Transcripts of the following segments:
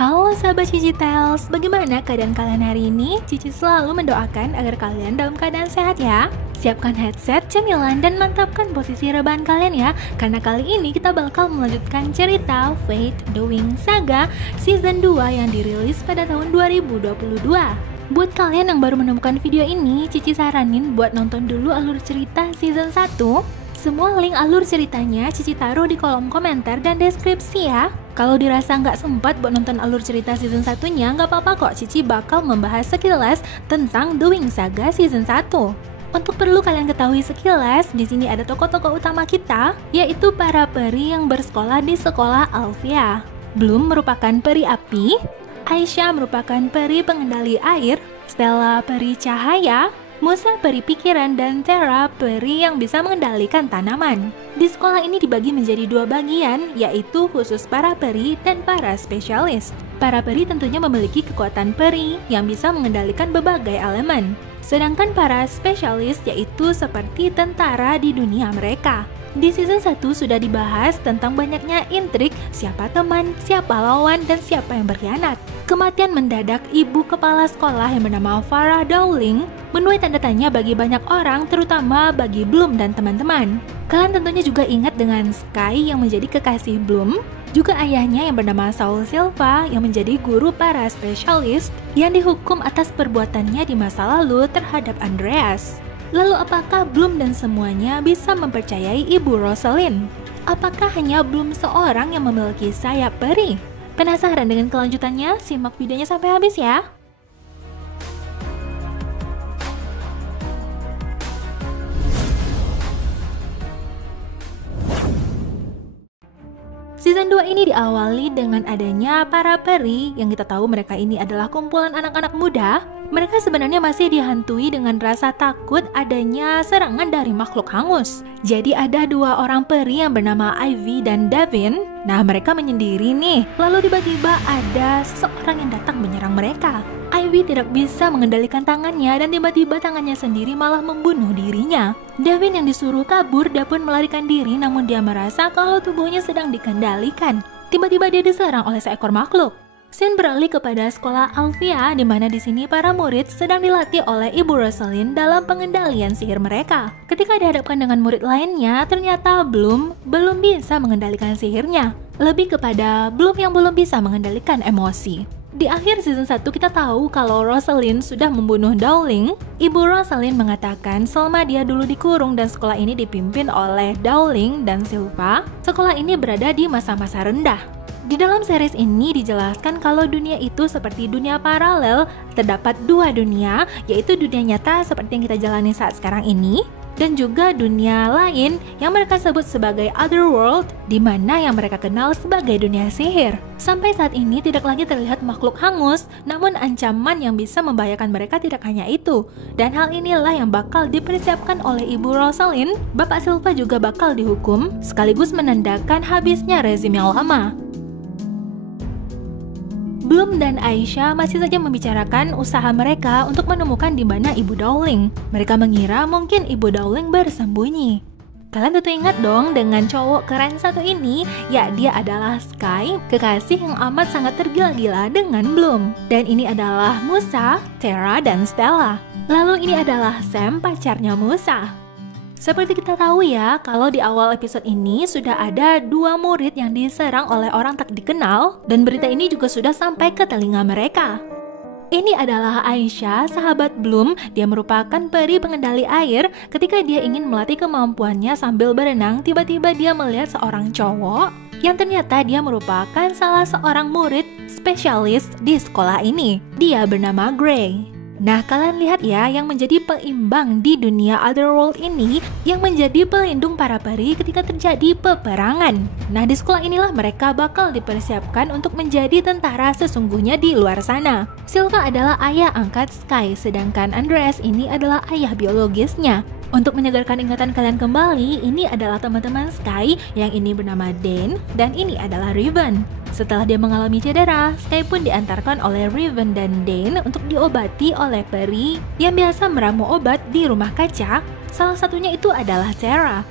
Halo sahabat Cici Tales, bagaimana keadaan kalian hari ini? Cici selalu mendoakan agar kalian dalam keadaan sehat ya. Siapkan headset, cemilan, dan mantapkan posisi rebahan kalian ya. Karena kali ini kita bakal melanjutkan cerita Fate the Wings Saga Season 2 yang dirilis pada tahun 2022. Buat kalian yang baru menemukan video ini, Cici saranin buat nonton dulu alur cerita Season 1. Semua link alur ceritanya Cici taruh di kolom komentar dan deskripsi ya. Kalau dirasa nggak sempat buat nonton alur cerita season 1-nya, nggak apa-apa kok, Cici bakal membahas sekilas tentang The Wings Saga season 1. Untuk perlu kalian ketahui sekilas, di sini ada tokoh-tokoh utama kita, yaitu para peri yang bersekolah di sekolah Alfea. Bloom merupakan peri api, Aisha merupakan peri pengendali air, Stella peri cahaya, Musa peri pikiran, dan Terra peri yang bisa mengendalikan tanaman. Di sekolah ini dibagi menjadi dua bagian, yaitu khusus para peri dan para spesialis. Para peri tentunya memiliki kekuatan peri yang bisa mengendalikan berbagai elemen. Sedangkan para spesialis yaitu seperti tentara di dunia mereka. Di season 1 sudah dibahas tentang banyaknya intrik, siapa teman, siapa lawan, dan siapa yang berkhianat. Kematian mendadak ibu kepala sekolah yang bernama Farah Dowling menuai tanda tanya bagi banyak orang, terutama bagi Bloom dan teman-teman. Kalian tentunya juga ingat dengan Sky yang menjadi kekasih Bloom, juga ayahnya yang bernama Saul Silva yang menjadi guru para spesialis yang dihukum atas perbuatannya di masa lalu terhadap Andreas. Lalu apakah Bloom dan semuanya bisa mempercayai Ibu Rosalind? Apakah hanya Bloom seorang yang memiliki sayap peri? Penasaran dengan kelanjutannya? Simak videonya sampai habis ya! Season 2 ini diawali dengan adanya para peri yang kita tahu mereka ini adalah kumpulan anak-anak muda. Mereka sebenarnya masih dihantui dengan rasa takut adanya serangan dari makhluk hangus. Jadi ada dua orang peri yang bernama Ivy dan Davin. Nah, mereka menyendiri nih. Lalu tiba-tiba ada seseorang yang datang menyerang mereka. Ivy tidak bisa mengendalikan tangannya dan tiba-tiba tangannya sendiri malah membunuh dirinya. Davin yang disuruh kabur pun melarikan diri, namun dia merasa kalau tubuhnya sedang dikendalikan. Tiba-tiba dia diserang oleh seekor makhluk. Scene beralih kepada sekolah Alfea, di mana di sini para murid sedang dilatih oleh Ibu Rosalind dalam pengendalian sihir mereka. Ketika dihadapkan dengan murid lainnya, ternyata Bloom belum bisa mengendalikan sihirnya. Lebih kepada Bloom yang belum bisa mengendalikan emosi. Di akhir season 1 kita tahu kalau Rosalind sudah membunuh Dowling. Ibu Rosalind mengatakan selama dia dulu dikurung dan sekolah ini dipimpin oleh Dowling dan Silva, sekolah ini berada di masa-masa rendah. Di dalam series ini dijelaskan kalau dunia itu seperti dunia paralel, terdapat dua dunia, yaitu dunia nyata seperti yang kita jalani saat sekarang ini, dan juga dunia lain yang mereka sebut sebagai Otherworld, di mana yang mereka kenal sebagai dunia sihir. Sampai saat ini tidak lagi terlihat makhluk hangus, namun ancaman yang bisa membahayakan mereka tidak hanya itu. Dan hal inilah yang bakal dipersiapkan oleh Ibu Rosalind. Bapak Silva juga bakal dihukum, sekaligus menandakan habisnya rezim yang lama. Bloom dan Aisha masih saja membicarakan usaha mereka untuk menemukan di mana Ibu Dowling. Mereka mengira mungkin Ibu Dowling bersembunyi. Kalian tentu ingat dong dengan cowok keren satu ini, ya dia adalah Sky, kekasih yang amat sangat tergila-gila dengan Bloom. Dan ini adalah Musa, Terra, dan Stella. Lalu ini adalah Sam, pacarnya Musa. Seperti kita tahu ya, kalau di awal episode ini sudah ada dua murid yang diserang oleh orang tak dikenal, dan berita ini juga sudah sampai ke telinga mereka. Ini adalah Aisha, sahabat Bloom. Dia merupakan peri pengendali air. Ketika dia ingin melatih kemampuannya sambil berenang, tiba-tiba dia melihat seorang cowok yang ternyata dia merupakan salah seorang murid spesialis di sekolah ini. Dia bernama Gray. Nah, kalian lihat ya, yang menjadi peimbang di dunia Otherworld ini, yang menjadi pelindung para peri ketika terjadi peperangan. Nah, di sekolah inilah mereka bakal dipersiapkan untuk menjadi tentara sesungguhnya di luar sana. Silva adalah ayah angkat Sky, sedangkan Andreas ini adalah ayah biologisnya. Untuk menyegarkan ingatan kalian kembali, ini adalah teman-teman Sky, yang ini bernama Dane, dan ini adalah Riven. Setelah dia mengalami cedera, Sky pun diantarkan oleh Riven dan Dane untuk diobati oleh peri yang biasa meramu obat di rumah kaca. Salah satunya itu adalah Terra.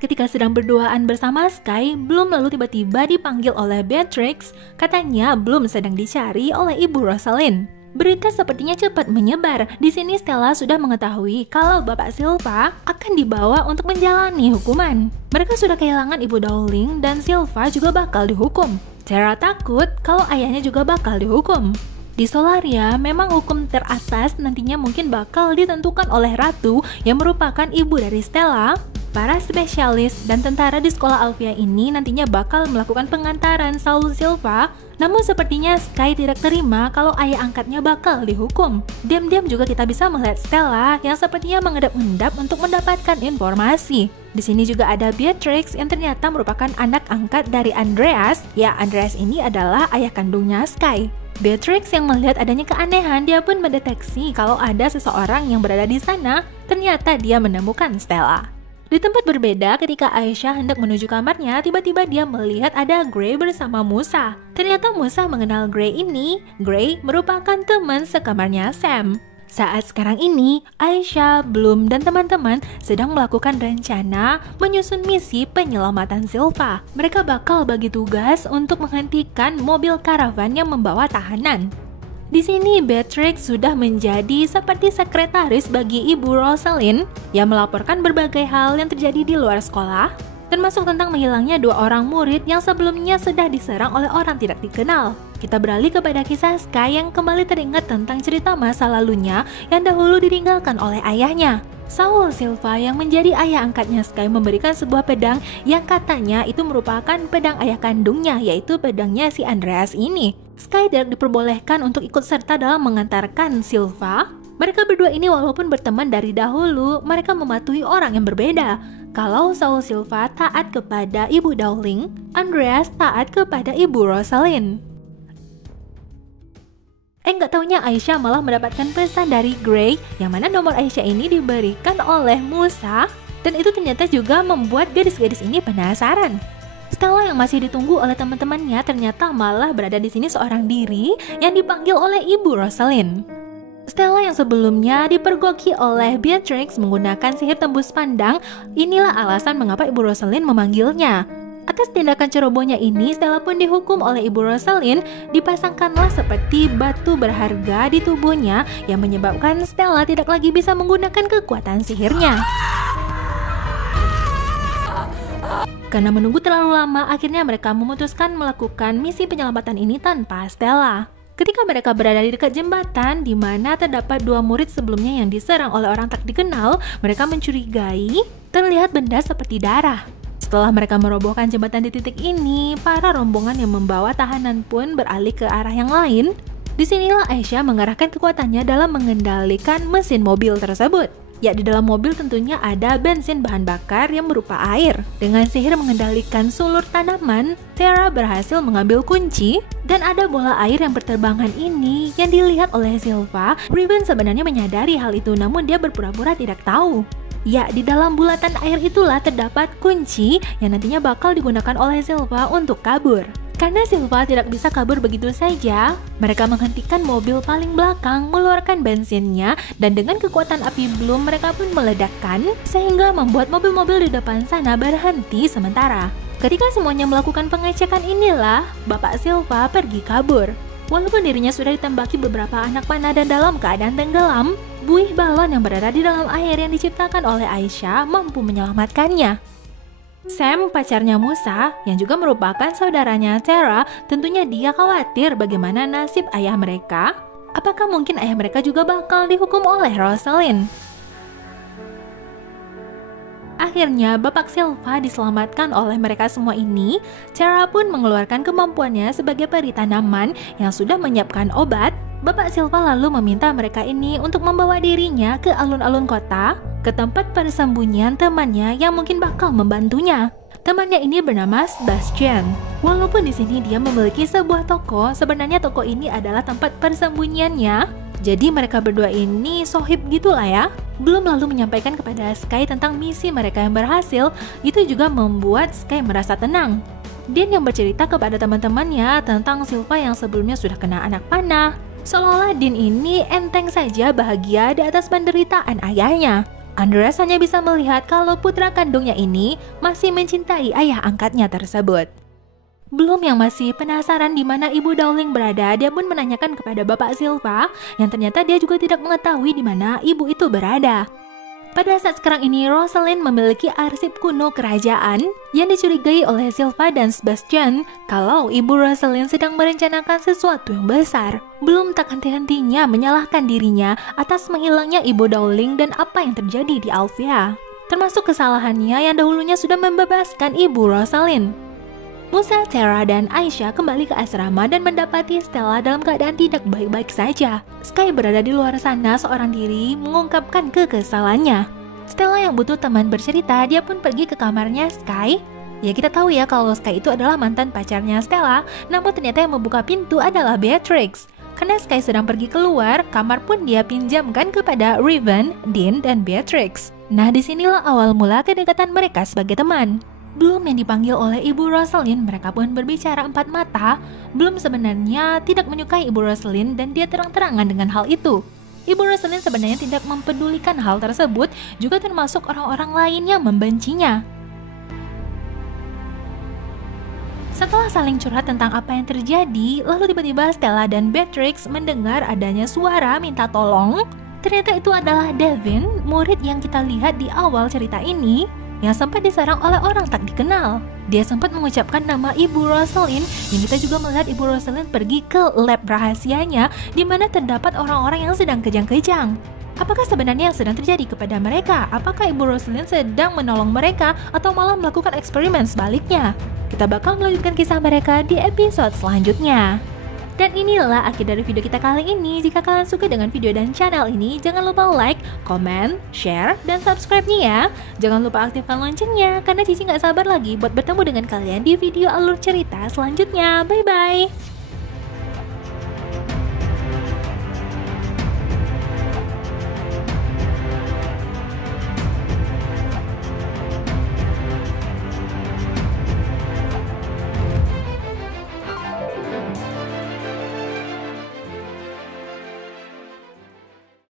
Ketika sedang berduaan bersama Sky, Bloom lalu tiba-tiba dipanggil oleh Beatrix. Katanya Bloom sedang dicari oleh Ibu Rosalind. Berita sepertinya cepat menyebar. Di sini Stella sudah mengetahui kalau Bapak Silva akan dibawa untuk menjalani hukuman. Mereka sudah kehilangan Ibu Dowling dan Silva juga bakal dihukum. Tara takut kalau ayahnya juga bakal dihukum. Di Solaria, memang hukum teratas nantinya mungkin bakal ditentukan oleh Ratu yang merupakan ibu dari Stella. Para spesialis dan tentara di sekolah Alfea ini nantinya bakal melakukan pengantaran Saul Silva. Namun sepertinya Sky tidak terima kalau ayah angkatnya bakal dihukum. Diam-diam juga kita bisa melihat Stella yang sepertinya mengendap-endap untuk mendapatkan informasi. Di sini juga ada Beatrix yang ternyata merupakan anak angkat dari Andreas. Ya, Andreas ini adalah ayah kandungnya Sky. Beatrix yang melihat adanya keanehan, dia pun mendeteksi kalau ada seseorang yang berada di sana. Ternyata dia menemukan Stella. Di tempat berbeda, ketika Aisyah hendak menuju kamarnya, tiba-tiba dia melihat ada Gray bersama Musa. Ternyata Musa mengenal Gray ini. Gray merupakan teman sekamarnya Sam. Saat sekarang ini, Aisyah, Bloom, dan teman-teman sedang melakukan rencana menyusun misi penyelamatan Silva. Mereka bakal bagi tugas untuk menghentikan mobil karavan yang membawa tahanan. Di sini Beatrix sudah menjadi seperti sekretaris bagi Ibu Rosalind yang melaporkan berbagai hal yang terjadi di luar sekolah, termasuk tentang menghilangnya 2 orang murid yang sebelumnya sudah diserang oleh orang tidak dikenal. Kita beralih kepada kisah Sky yang kembali teringat tentang cerita masa lalunya yang dahulu ditinggalkan oleh ayahnya. Saul Silva yang menjadi ayah angkatnya Sky memberikan sebuah pedang yang katanya itu merupakan pedang ayah kandungnya, yaitu pedangnya si Andreas ini. Sky tidak diperbolehkan untuk ikut serta dalam mengantarkan Silva. Mereka berdua ini walaupun berteman dari dahulu, mereka mematuhi orang yang berbeda. Kalau Saul Silva taat kepada Ibu Dowling, Andreas taat kepada Ibu Rosalind. Nggak taunya Aisyah malah mendapatkan pesan dari Gray, yang mana nomor Aisyah ini diberikan oleh Musa, dan itu ternyata juga membuat gadis-gadis ini penasaran. Stella yang masih ditunggu oleh teman-temannya ternyata malah berada di sini seorang diri yang dipanggil oleh Ibu Rosalind. Stella yang sebelumnya dipergoki oleh Beatrix menggunakan sihir tembus pandang, inilah alasan mengapa Ibu Rosalind memanggilnya. Atas tindakan cerobohnya ini, Stella pun dihukum oleh Ibu Rosalind, dipasangkanlah seperti batu berharga di tubuhnya yang menyebabkan Stella tidak lagi bisa menggunakan kekuatan sihirnya. Karena menunggu terlalu lama, akhirnya mereka memutuskan melakukan misi penyelamatan ini tanpa Stella. Ketika mereka berada di dekat jembatan, di mana terdapat 2 murid sebelumnya yang diserang oleh orang tak dikenal, mereka mencurigai terlihat benda seperti darah. Setelah mereka merobohkan jembatan di titik ini, para rombongan yang membawa tahanan pun beralih ke arah yang lain. Disinilah Aisyah mengarahkan kekuatannya dalam mengendalikan mesin mobil tersebut. Ya, di dalam mobil tentunya ada bensin bahan bakar yang berupa air. Dengan sihir mengendalikan sulur tanaman, Tara berhasil mengambil kunci, dan ada bola air yang berterbangan ini yang dilihat oleh Silva. Riven sebenarnya menyadari hal itu, namun dia berpura-pura tidak tahu. Ya, di dalam bulatan air itulah terdapat kunci yang nantinya bakal digunakan oleh Silva untuk kabur. Karena Silva tidak bisa kabur begitu saja, mereka menghentikan mobil paling belakang, mengeluarkan bensinnya, dan dengan kekuatan api Bloom mereka pun meledakkan, sehingga membuat mobil-mobil di depan sana berhenti sementara. Ketika semuanya melakukan pengecekan inilah, Bapak Silva pergi kabur. Walaupun dirinya sudah ditembaki beberapa anak panah dan dalam keadaan tenggelam, buih balon yang berada di dalam air yang diciptakan oleh Aisyah mampu menyelamatkannya. Sam, pacarnya Musa, yang juga merupakan saudaranya Tara, tentunya dia khawatir bagaimana nasib ayah mereka. Apakah mungkin ayah mereka juga bakal dihukum oleh Rosalind? Akhirnya, Bapak Silva diselamatkan oleh mereka semua ini. Tara pun mengeluarkan kemampuannya sebagai peri tanaman yang sudah menyiapkan obat. Bapak Silva lalu meminta mereka ini untuk membawa dirinya ke alun-alun kota, ke tempat persembunyian temannya yang mungkin bakal membantunya. Temannya ini bernama Sebastian. Walaupun di sini dia memiliki sebuah toko, sebenarnya toko ini adalah tempat persembunyiannya. Jadi mereka berdua ini sohib gitulah ya. Belum lalu menyampaikan kepada Sky tentang misi mereka yang berhasil, itu juga membuat Sky merasa tenang. Dean yang bercerita kepada teman-temannya tentang Silva yang sebelumnya sudah kena anak panah. Seolah-olah Dean ini enteng saja bahagia di atas penderitaan ayahnya. Andreas hanya bisa melihat kalau putra kandungnya ini masih mencintai ayah angkatnya tersebut. Bloom yang masih penasaran di mana Ibu Dowling berada, dia pun menanyakan kepada Bapak Silva, yang ternyata dia juga tidak mengetahui di mana ibu itu berada. Pada saat sekarang ini, Rosalind memiliki arsip kuno kerajaan yang dicurigai oleh Silva dan Sebastian kalau Ibu Rosalind sedang merencanakan sesuatu yang besar. Bloom tak henti-hentinya menyalahkan dirinya atas menghilangnya Ibu Dowling dan apa yang terjadi di Alfea, termasuk kesalahannya yang dahulunya sudah membebaskan Ibu Rosalind. Musa, Sarah, dan Aisyah kembali ke asrama dan mendapati Stella dalam keadaan tidak baik-baik saja. Sky berada di luar sana seorang diri mengungkapkan kekesalannya. Stella yang butuh teman bercerita, dia pun pergi ke kamarnya Sky. Ya, kita tahu ya kalau Sky itu adalah mantan pacarnya Stella, namun ternyata yang membuka pintu adalah Beatrix. Karena Sky sedang pergi keluar, kamar pun dia pinjamkan kepada Raven, Dean, dan Beatrix. Nah, disinilah awal mula kedekatan mereka sebagai teman. Bloom yang dipanggil oleh Ibu Rosalind, mereka pun berbicara empat mata. Bloom sebenarnya tidak menyukai Ibu Rosalind dan dia terang-terangan dengan hal itu. Ibu Rosalind sebenarnya tidak mempedulikan hal tersebut, juga termasuk orang-orang lain yang membencinya. Setelah saling curhat tentang apa yang terjadi, lalu tiba-tiba Stella dan Beatrix mendengar adanya suara minta tolong. Ternyata itu adalah Devin, murid yang kita lihat di awal cerita ini, yang sempat diserang oleh orang tak dikenal. Dia sempat mengucapkan nama Ibu Rosalind, yang kita juga melihat Ibu Rosalind pergi ke lab rahasianya di mana terdapat orang-orang yang sedang kejang-kejang. Apakah sebenarnya yang sedang terjadi kepada mereka? Apakah Ibu Rosalind sedang menolong mereka atau malah melakukan eksperimen sebaliknya? Kita bakal melanjutkan kisah mereka di episode selanjutnya. Dan inilah akhir dari video kita kali ini. Jika kalian suka dengan video dan channel ini, jangan lupa like, comment, share, dan subscribe-nya ya. Jangan lupa aktifkan loncengnya, karena Cici nggak sabar lagi buat bertemu dengan kalian di video alur cerita selanjutnya. Bye-bye!